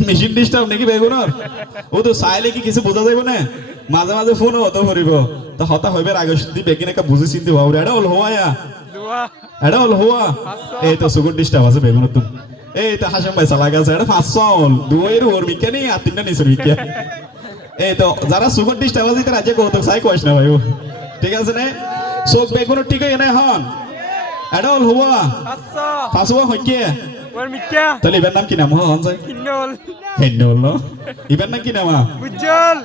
Machine disturb নাকি বেগুনের ও তো চাইলে কি কিছু বোঝা যাইব না? মাঝে মাঝে ফোনও হতে পারিব তো হতা হইবে আগে দি বেগিন একটা বুঝে চিনতে পাবো এটা হল হওয়া এটা হল হওয়া এই তো সুগুর ডিস্টার্ব আছে বেগুনের তুমি এই তো হাসাম ভাই চালা গেছে এটা পাঁচশো হল। দুয়ের ওর বিজ্ঞা নেই আর তিনটা নিচের বিজ্ঞা এই তো যারা সুগার ডিস্টার্ব আছে তারা আজকে কৌতুক চাই কইস না ভাই ঠিক আছে না? চোখ বেগুনের ঠিক হয়ে না হন এটা হল আচ্ছা পাঁচশো হইকে ওর মিথ্যা তাহলে এবার নাম কি নাম হ্যাঁ কিন্নল হেন্নে এবার নাম কি নাম উজ্জ্বল